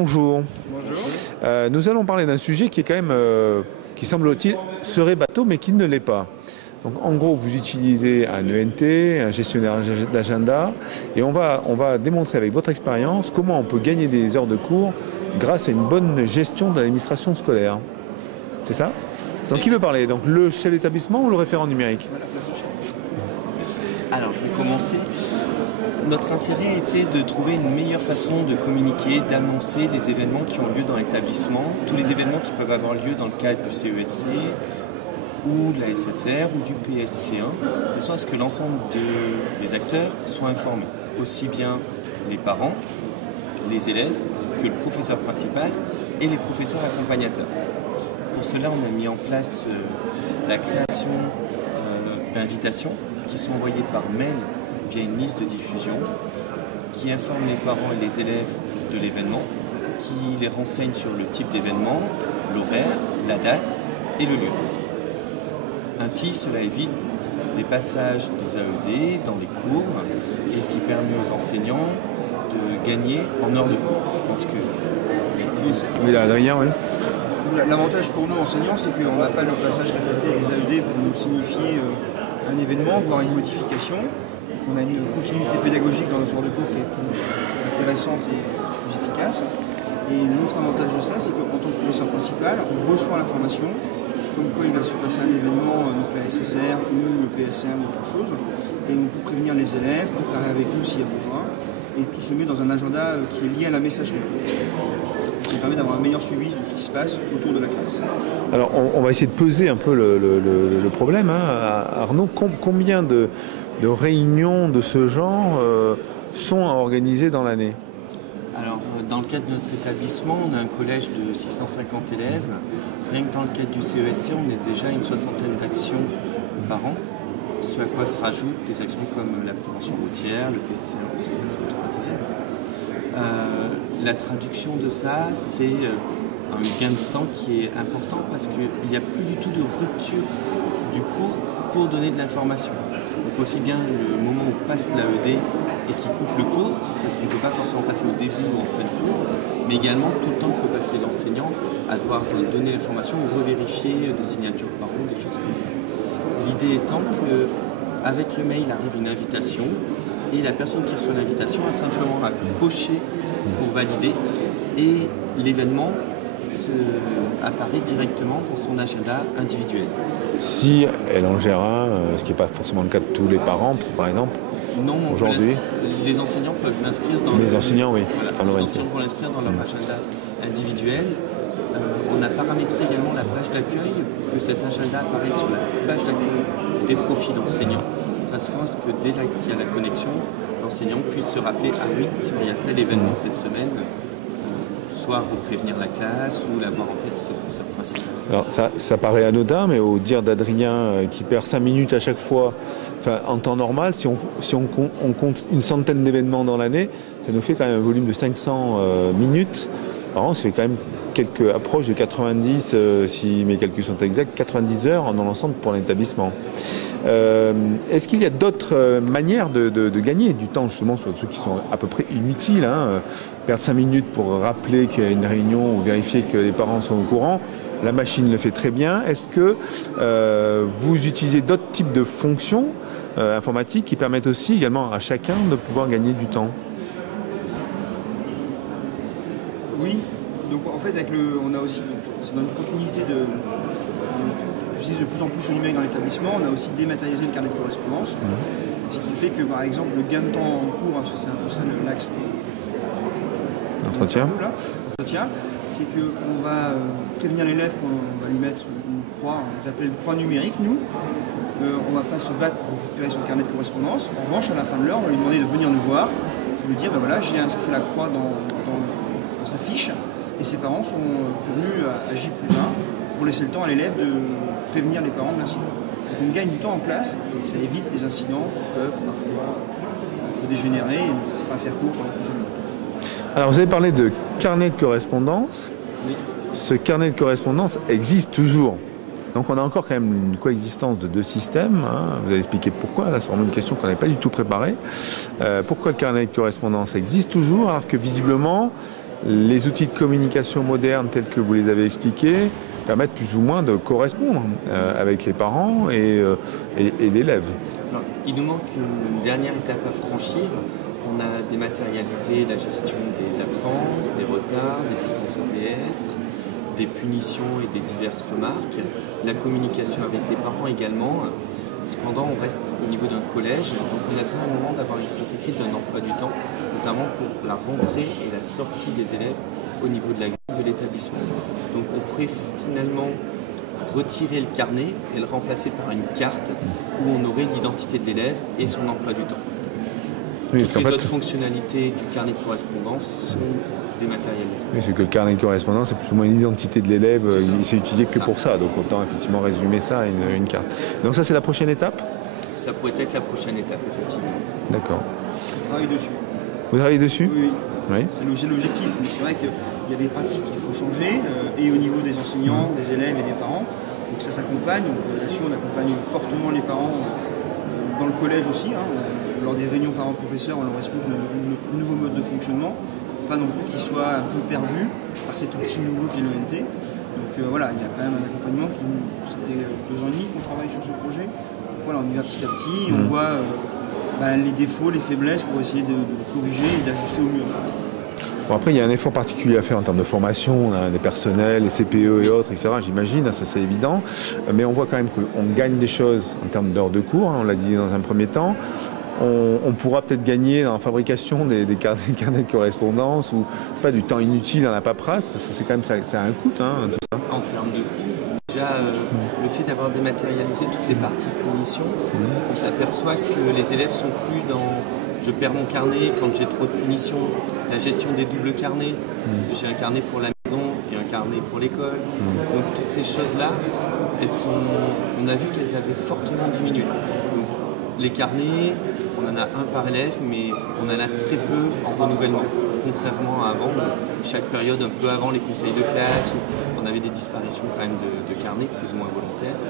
bonjour. Bonjour. Nous allons parler d'un sujet qui est quand même, qui semble-t-il, serait bateau, mais qui ne l'est pas. Donc, en gros, vous utilisez un ENT, un gestionnaire d'agenda, et on va démontrer avec votre expérience comment on peut gagner des heures de cours grâce à une bonne gestion de l'administration scolaire. C'est ça? Donc, qui veut parler? Donc, le chef d'établissement ou le référent numérique? Alors, je vais commencer. Notre intérêt était de trouver une meilleure façon de communiquer, d'annoncer les événements qui ont lieu dans l'établissement, tous les événements qui peuvent avoir lieu dans le cadre du CESC ou de la SSR ou du PSC1, de sorte à ce que l'ensemble des acteurs soient informés, aussi bien les parents, les élèves, que le professeur principal et les professeurs accompagnateurs. Pour cela, on a mis en place la création d'invitations qui sont envoyées par mail via une liste de diffusion qui informe les parents et les élèves de l'événement, qui les renseigne sur le type d'événement, l'horaire, la date et le lieu. Ainsi, cela évite des passages des AED dans les cours et ce qui permet aux enseignants de gagner en heures de cours. Je pense que... Oui, Adrien, oui. L'avantage pour nous enseignants, c'est qu'on n'a pas le passage répété des AED pour nous signifier un événement, voire une modification. On a une continuité pédagogique dans notre heures de cours qui est plus intéressante et plus efficace. Et l'autre avantage de ça, c'est qu'en tant que professeur principal, on reçoit l'information, comme quoi il va se passer un événement, donc la SSR ou le PSC1 ou autre chose, et on peut prévenir les élèves, préparer avec nous s'il y a besoin, et tout se met dans un agenda qui est lié à la messagerie. Ça permet d'avoir un meilleur suivi de ce qui se passe autour de la classe. Alors, on va essayer de peser un peu le problème. Arnaud, combien de réunions de ce genre sont à organiser dans l'année? Alors, dans le cadre de notre établissement, on a un collège de 650 élèves. Rien que dans le cadre du CESC, on est déjà à une soixantaine d'actions par an, ce à quoi se rajoutent des actions comme la prévention routière, le PSC1, le troisième. La traduction de ça, c'est un gain de temps qui est important parce qu'il n'y a plus du tout de rupture du cours pour donner de l'information. Donc aussi bien le moment où passe l'AED et qui coupe le cours, parce qu'on ne peut pas forcément passer au début ou en fin de cours, mais également tout le temps que peut passer l'enseignant à devoir donner l'information ou revérifier des signatures par an, des choses comme ça. L'idée étant qu'avec le mail arrive une invitation et la personne qui reçoit l'invitation a simplement à cocher pour valider et l'événement apparaît directement dans son agenda individuel. Si elle en gère un, ce qui n'est pas forcément le cas de tous les parents, par exemple, non, aujourd'hui, les enseignants peuvent l'inscrire dans les enseignants, oui. Voilà, les enseignants vont l'inscrire dans leur agenda individuel. On a paramétré également la page d'accueil pour que cet agenda apparaisse sur la page d'accueil des profils enseignants, de façon à ce que dès qu'il y a la connexion, l'enseignant puisse se rappeler « Ah oui, il y a tel événement cette semaine », soit reprévenir la classe ou l'avoir en tête, c'est pour ça principal. Alors ça paraît anodin, mais au dire d'Adrien qui perd 5 minutes à chaque fois, enfin, en temps normal, si on compte une centaine d'événements dans l'année, ça nous fait quand même un volume de 500 minutes. Par an, ça fait quand même quelques approches de 90, si mes calculs sont exacts, 90 heures dans l'ensemble pour l'établissement. Est-ce qu'il y a d'autres manières de gagner du temps justement sur ceux qui sont à peu près inutiles, perdre 5 minutes pour rappeler qu'il y a une réunion ou vérifier que les parents sont au courant? La machine le fait très bien. Est-ce que vous utilisez d'autres types de fonctions informatiques qui permettent aussi également à chacun de pouvoir gagner du temps? Oui, donc en fait on a aussi, c'est dans une continuité d'utiliser de plus en plus le numérique dans l'établissement, on a aussi dématérialisé le carnet de correspondance, ce qui fait que par exemple le gain de temps en cours, c'est un peu ça l'axe d'entretien, c'est qu'on va prévenir l'élève qu'on va lui mettre une croix, on les appelle une croix numérique nous, on ne va pas se battre pour récupérer son carnet de correspondance, en revanche à la fin de l'heure on va lui demander de venir nous voir, pour lui dire ben voilà j'ai inscrit la croix dans sa fiche et ses parents sont prévenus à J+1 pour laisser le temps à l'élève de prévenir les parents de l'incident. Donc on gagne du temps en classe et ça évite les incidents qui peuvent parfois dégénérer et ne pas faire cours pendant plusieurs minutes. Alors vous avez parlé de carnet de correspondance. Oui. Ce carnet de correspondance existe toujours. Donc on a encore quand même une coexistence de deux systèmes. Vous avez expliqué pourquoi, là c'est vraiment une question qu'on n'avait pas du tout préparée. Pourquoi le carnet de correspondance existe toujours alors que visiblement les outils de communication modernes tels que vous les avez expliqués permettent plus ou moins de correspondre avec les parents et l'élève. Il nous manque une dernière étape à franchir. On a dématérialisé la gestion des absences, des retards, des dispenses OPS, des punitions et des diverses remarques, la communication avec les parents également. Cependant, on reste au niveau d'un collège, donc on a besoin à un moment d'avoir une trace écrite d'un emploi du temps, notamment pour la rentrée et la sortie des élèves au niveau de la grille de l'établissement. Donc on pourrait finalement retirer le carnet et le remplacer par une carte où on aurait l'identité de l'élève et son emploi du temps. Oui, toutes les autres fonctionnalités du carnet de correspondance sont dématérialisées. Oui, c'est que le carnet de correspondance, c'est plus ou moins une identité de l'élève, il s'est utilisé que pour ça, donc autant effectivement résumer ça à une carte. Donc ça, c'est la prochaine étape? Ça pourrait être la prochaine étape, effectivement. D'accord. On travaille dessus. Vous travaillez dessus? Oui. Oui. C'est l'objectif, mais c'est vrai qu'il y a des pratiques qu'il faut changer, et au niveau des enseignants, des élèves et des parents. Donc ça s'accompagne. Là-dessus, on accompagne fortement les parents dans le collège aussi. Lors des réunions parents-professeurs, on leur explique le nouveau mode de fonctionnement. Pas non plus qu'ils soient un peu perdus par cet outil nouveau qu'est l'ENT. Donc voilà, il y a quand même un accompagnement ça fait 2 ans et demi qu'on travaille sur ce projet. Donc voilà, on y va petit à petit, on voit les défauts, les faiblesses pour essayer de corriger et d'ajuster au mieux. Bon, après, il y a un effort particulier à faire en termes de formation, des personnels, les CPE et autres, etc. J'imagine, ça c'est évident. Mais on voit quand même qu'on gagne des choses en termes d'heures de cours, on l'a dit dans un premier temps. On pourra peut-être gagner dans la fabrication des carnets de correspondance ou pas du temps inutile dans la paperasse, parce que c'est quand même ça a un coût, tout ça. En termes de coût, déjà le fait d'avoir dématérialisé toutes les parties punition, on s'aperçoit que les élèves sont plus dans je perds mon carnet quand j'ai trop de punitions, la gestion des doubles carnets, j'ai un carnet pour la maison et un carnet pour l'école. Donc toutes ces choses-là, on a vu qu'elles avaient fortement diminué. Donc, les carnets, on en a un par élève, mais on en a très peu en renouvellement. Contrairement à avant, chaque période, un peu avant les conseils de classe, où on avait des disparitions quand même de carnets, plus ou moins volontaires.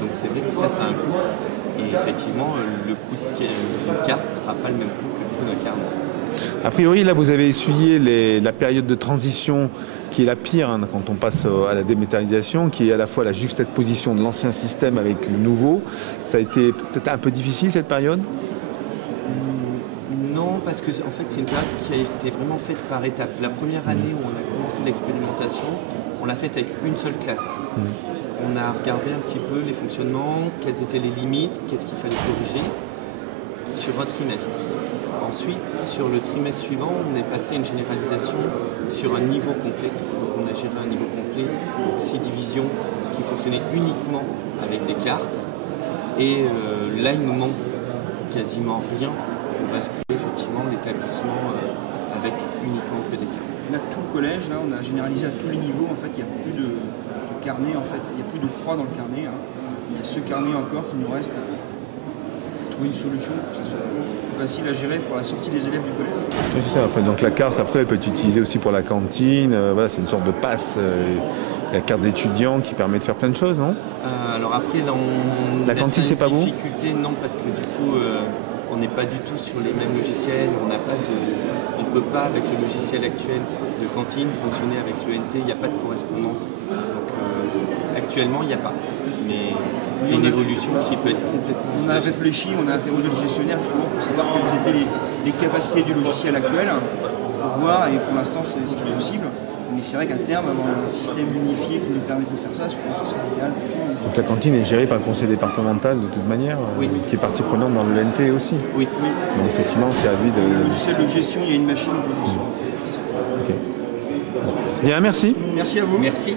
Donc c'est vrai que ça a un coût. Et effectivement, le coût d'une carte ne sera pas le même coût que le coût d'un carnet. A priori, là, vous avez essuyé la période de transition qui est la pire quand on passe à la dématérialisation, qui est à la fois la juxtaposition de l'ancien système avec le nouveau. Ça a été peut-être un peu difficile cette période? Non, parce que en fait, c'est une période qui a été vraiment faite par étapes. La première année où on a commencé l'expérimentation, on l'a faite avec une seule classe. On a regardé un petit peu les fonctionnements, quelles étaient les limites, qu'est-ce qu'il fallait corriger sur un trimestre. Ensuite, sur le trimestre suivant, on est passé à une généralisation sur un niveau complet. Donc on a géré un niveau complet, 6 divisions qui fonctionnaient uniquement avec des cartes. Et là, il nous manque quasiment rien pour basculer effectivement l'établissement avec uniquement que des cartes. Là, tout le collège, là, on a généralisé à tous les niveaux. En fait, il n'y a plus de carnet, en fait. Il n'y a plus de croix dans le carnet. Il y a ce carnet encore qui nous reste à trouver une solution pour que ça soit plus facile à gérer pour la sortie des élèves du collège. Oui, c'est ça. Donc la carte, après, elle peut être utilisée aussi pour la cantine. Voilà, c'est une sorte de passe. La carte d'étudiant qui permet de faire plein de choses, non? Alors après, là, la cantine, c'est pas bon? Non, parce que du coup, on n'est pas du tout sur les mêmes logiciels. On ne peut pas, avec le logiciel actuel de cantine, fonctionner avec l'ENT. Il n'y a pas de correspondance. Donc actuellement, il n'y a pas. Mais c'est une évolution qui peut être complètement... On a réfléchi, on a interrogé le gestionnaire justement pour savoir quelles étaient les capacités du logiciel actuel, pour voir, et pour l'instant c'est ce qui est possible. Mais c'est vrai qu'à terme, avoir un système unifié qui nous permette de faire ça, je pense que c'est idéal pour tout le monde. Donc la cantine est gérée par le conseil départemental de toute manière, qui est partie prenante dans le l'ENT aussi. Oui. Donc effectivement, c'est à lui de... Le logiciel de gestion, il y a une machine. Ok. Bien, merci. Merci à vous. Merci.